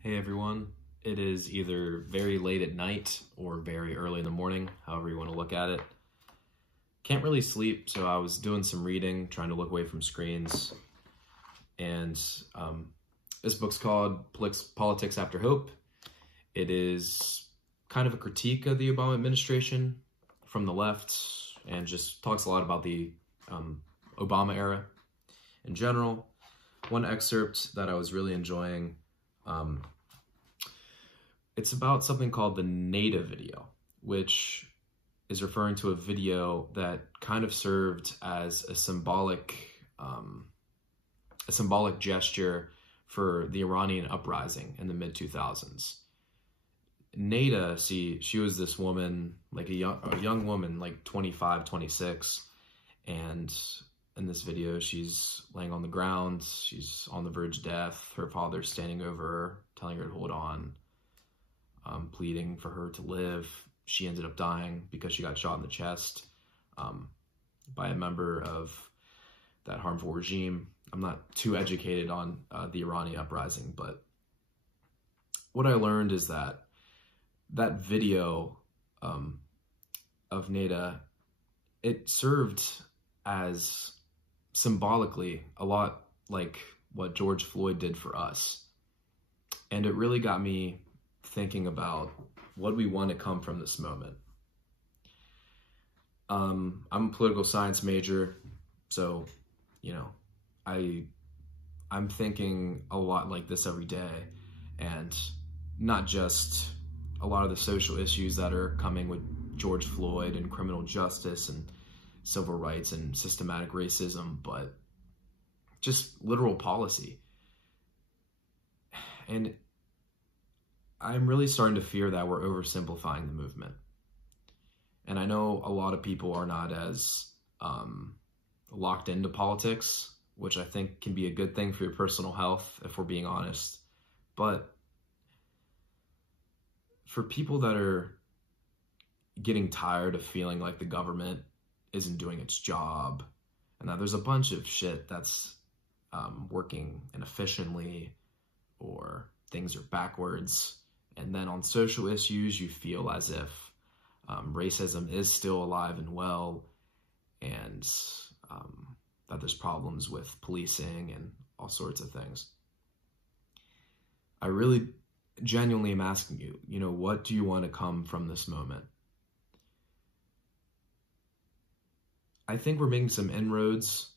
Hey everyone, it is either very late at night or very early in the morning, however you want to look at it. Can't really sleep, so I was doing some reading, trying to look away from screens. And this book's called Politics After Hope. It is kind of a critique of the Obama administration from the left and just talks a lot about the Obama era in general. One excerpt that I was really enjoying, it's about something called the NATA video, which is referring to a video that kind of served as a symbolic gesture for the Iranian uprising in the mid-2000s. NATA, she was this woman, like a young woman, like 25, 26, and in this video, she's laying on the ground, she's on the verge of death, her father's standing over her, telling her to hold on, pleading for her to live. She ended up dying because she got shot in the chest by a member of that harmful regime. I'm not too educated on the Iranian uprising, but what I learned is that video of NATA, it served as symbolically a lot like what George Floyd did for us. And it really got me thinking about what we want to come from this moment. I'm a political science major, so, you know, I'm thinking a lot like this every day, and not just a lot of the social issues that are coming with George Floyd and criminal justice and civil rights and systematic racism, but just literal policy. And I'm really starting to fear that we're oversimplifying the movement. And I know a lot of people are not as locked into politics, which I think can be a good thing for your personal health, if we're being honest. But for people that are getting tired of feeling like the government isn't doing its job, and that there's a bunch of shit that's working inefficiently, or things are backwards, and then on social issues you feel as if racism is still alive and well, and that there's problems with policing and all sorts of things. I really genuinely am asking you, what do you want to come from this moment? I think we're making some inroads,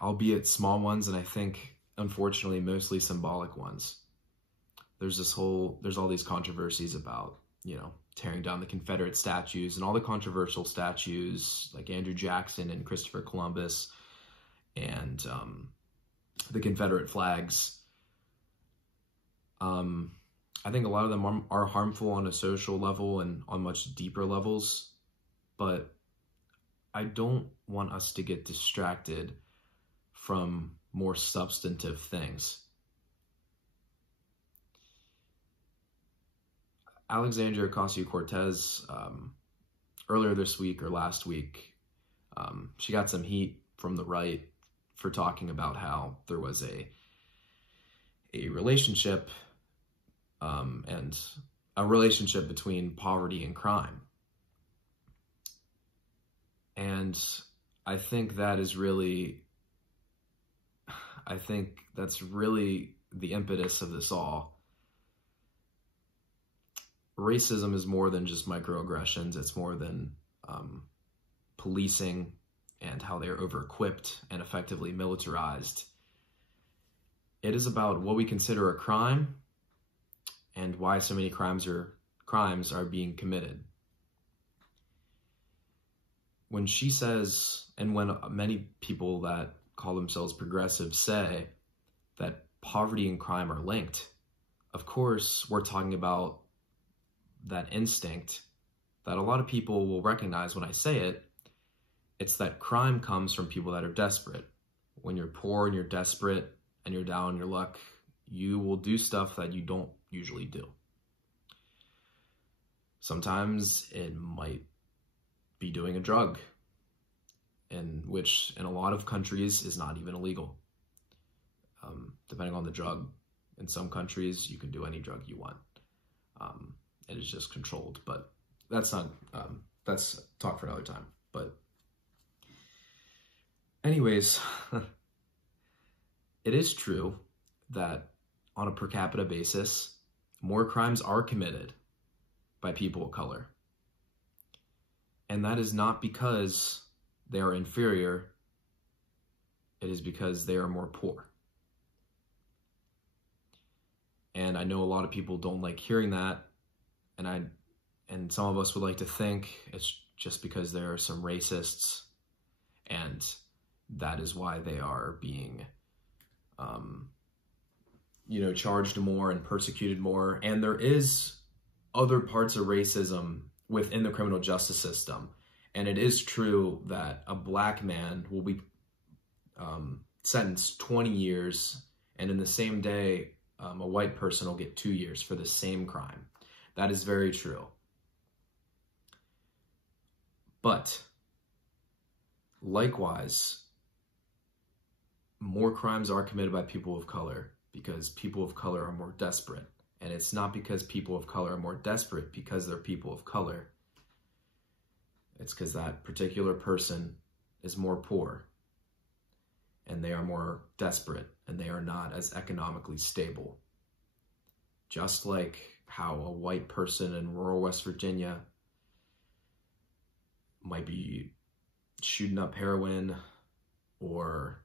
albeit small ones, and I think, unfortunately, mostly symbolic ones. There's all these controversies about, tearing down the Confederate statues and all the controversial statues like Andrew Jackson and Christopher Columbus and the Confederate flags. I think a lot of them are harmful on a social level and on much deeper levels, but I don't want us to get distracted from more substantive things. Alexandria Ocasio-Cortez, earlier this week or last week, she got some heat from the right for talking about how there was a relationship and a relationship between poverty and crime. And I think that's really the impetus of this all. Racism is more than just microaggressions. It's more than policing and how they're over-equipped and effectively militarized. It is about what we consider a crime and why so many crimes are being committed. When she says, and when many people that call themselves progressives say that poverty and crime are linked, of course, we're talking about that instinct that a lot of people will recognize when I say it. It's that crime comes from people that are desperate. When you're poor and you're desperate and you're down on your luck, you will do stuff that you don't usually do. Sometimes it might be doing a drug, and which in a lot of countries is not even illegal, depending on the drug. In some countries, you can do any drug you want. It is just controlled, but that's not, that's talk for another time. But anyways, it is true that on a per capita basis, more crimes are committed by people of color. And that is not because they are inferior. It is because they are more poor. And I know a lot of people don't like hearing that. And some of us would like to think it's just because there are some racists and that is why they are being, charged more and persecuted more. And there is other parts of racism within the criminal justice system. And it is true that a black man will be sentenced 20 years, and in the same day, a white person will get 2 years for the same crime. That is very true. But likewise, more crimes are committed by people of color because people of color are more desperate. And it's not because people of color are more desperate because they're people of color. It's because that particular person is more poor and they are more desperate and they are not as economically stable. Just like how a white person in rural West Virginia might be shooting up heroin or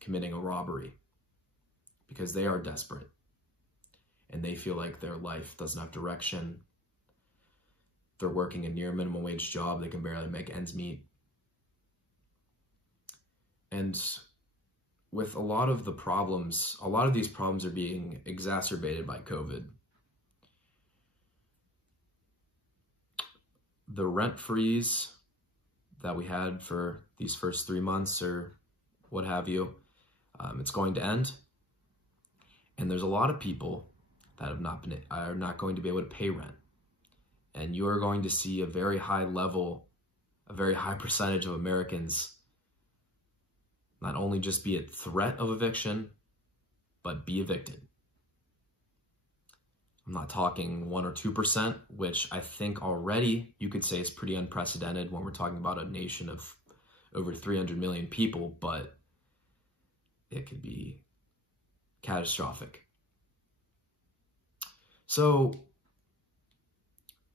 committing a robbery because they are desperate and they feel like their life doesn't have direction. They're working a near minimum wage job. They can barely make ends meet. And with a lot of these problems are being exacerbated by COVID. The rent freeze that we had for these first 3 months or what have you, it's going to end. And there's a lot of people that are not going to be able to pay rent. And you are going to see a very high percentage of Americans not only just be at threat of eviction, but be evicted. I'm not talking 1 or 2%, which I think already you could say is pretty unprecedented when we're talking about a nation of over 300 million people, but it could be catastrophic. So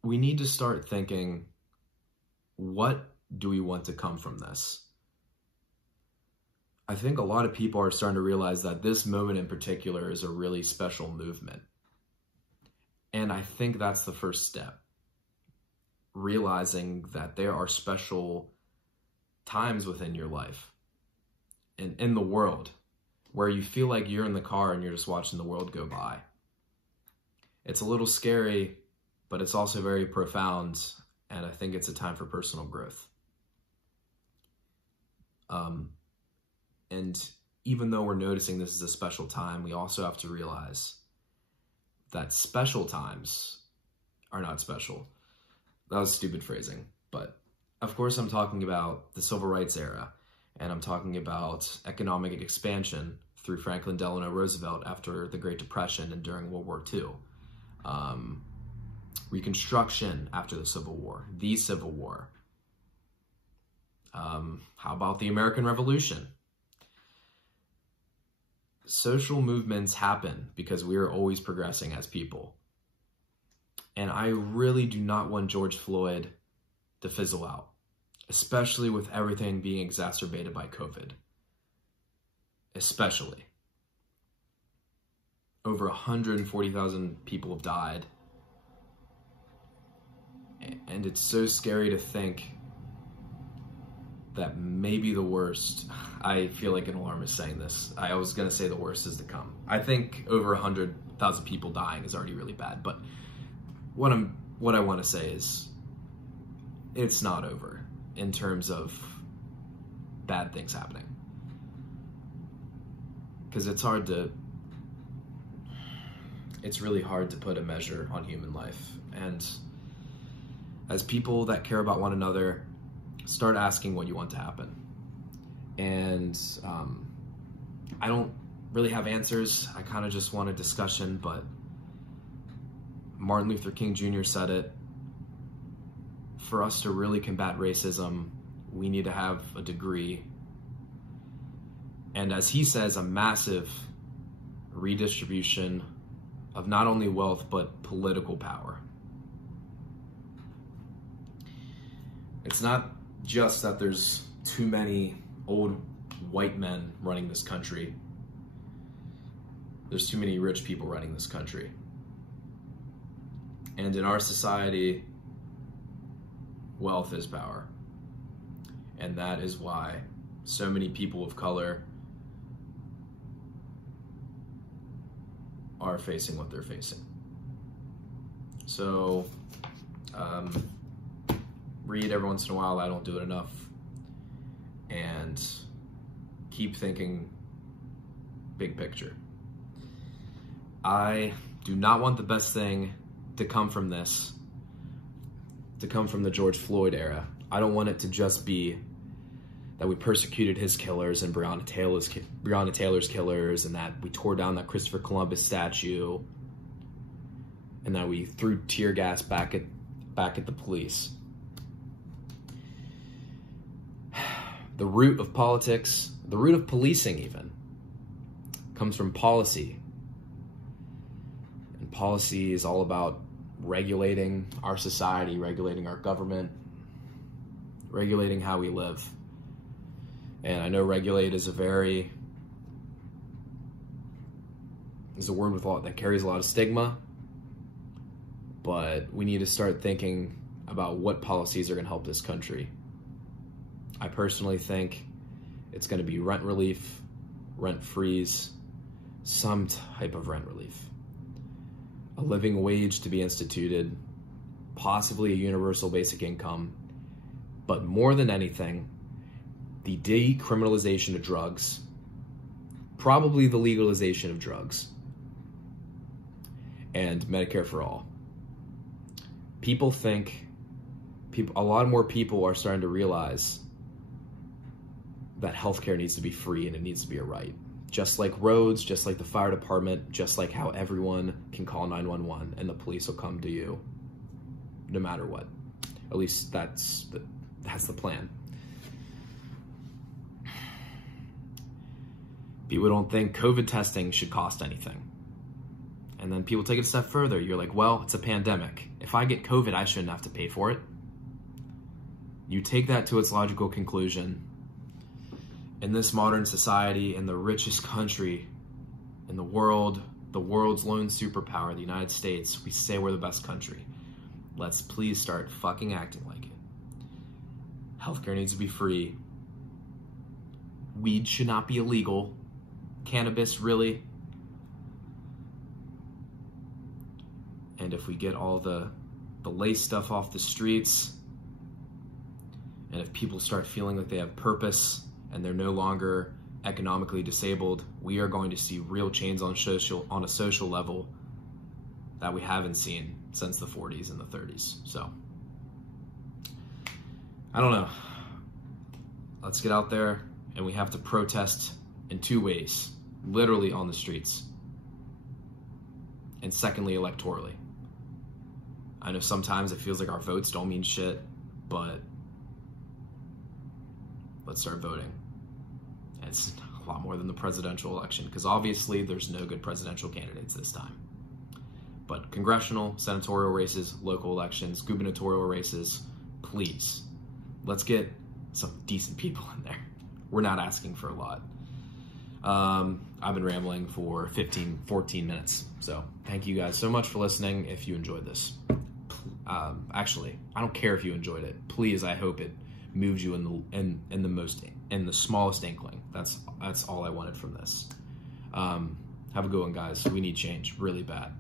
we need to start thinking, what do we want to come from this? I think a lot of people are starting to realize that this movement in particular is a really special movement. And I think that's the first step. Realizing that there are special times within your life and in the world where you feel like you're in the car and you're just watching the world go by. It's a little scary, but it's also very profound, and I think it's a time for personal growth. And even though we're noticing this is a special time, we also have to realize that special times are not special. That was stupid phrasing, but of course I'm talking about the civil rights era, and I'm talking about economic expansion through Franklin Delano Roosevelt after the Great Depression and during World War II. Reconstruction after the Civil War, the Civil War. How about the American Revolution? Social movements happen because we are always progressing as people. And I really do not want George Floyd to fizzle out, especially with everything being exacerbated by COVID. Especially. Over 140,000 people have died. And it's so scary to think that maybe the worst, I feel like an alarmist saying this. I was going to say the worst is to come. I think over 100,000 people dying is already really bad. But what I want to say is it's not over in terms of bad things happening. Because it's really hard to put a measure on human life. And as people that care about one another, start asking what you want to happen. And I don't really have answers. I kind of just want a discussion, but Martin Luther King Jr. said it. For us to really combat racism, we need to have a degree. And as he says, a massive redistribution of not only wealth, but political power. It's not just that there's too many old white men running this country. There's too many rich people running this country. And in our society, wealth is power. And that is why so many people of color are facing what they're facing. So, read every once in a while. I don't do it enough. And keep thinking big picture. I do not want the best thing to come from this, to come from the George Floyd era. I don't want it to just be that we persecuted his killers and Breonna Taylor's killers, and that we tore down that Christopher Columbus statue, and that we threw tear gas back at the police. The root of politics, the root of policing even, comes from policy. And policy is all about regulating our society, regulating our government, regulating how we live. And I know regulate is a word with that carries a lot of stigma, but we need to start thinking about what policies are going to help this country. I personally think it's going to be rent relief, rent freeze, some type of rent relief, a living wage to be instituted, possibly a universal basic income, but more than anything, the decriminalization of drugs, probably the legalization of drugs, and Medicare for all. A lot more people are starting to realize that healthcare needs to be free and it needs to be a right. Just like roads, just like the fire department, just like how everyone can call 911 and the police will come to you no matter what. At least that's the plan. People don't think COVID testing should cost anything. And then people take it a step further. You're like, well, it's a pandemic. If I get COVID, I shouldn't have to pay for it. You take that to its logical conclusion. In this modern society, in the richest country in the world, the world's lone superpower, the United States, we say we're the best country. Let's please start fucking acting like it. Healthcare needs to be free. Weed should not be illegal. Cannabis, really. And if we get all the lace stuff off the streets, and if people start feeling like they have purpose and they're no longer economically disabled, we are going to see real change on a social level that we haven't seen since the 40s and the 30s. So, I don't know. Let's get out there, and we have to protest in two ways. Literally on the streets. And secondly, electorally. I know sometimes it feels like our votes don't mean shit, but let's start voting. And it's a lot more than the presidential election, because obviously there's no good presidential candidates this time. But congressional, senatorial races, local elections, gubernatorial races, please, let's get some decent people in there. We're not asking for a lot. I've been rambling for 14 minutes. So thank you guys so much for listening. If you enjoyed this, actually, I don't care if you enjoyed it. Please, I hope it moved you in the smallest inkling. That's all I wanted from this. Have a good one, guys. We need change really bad.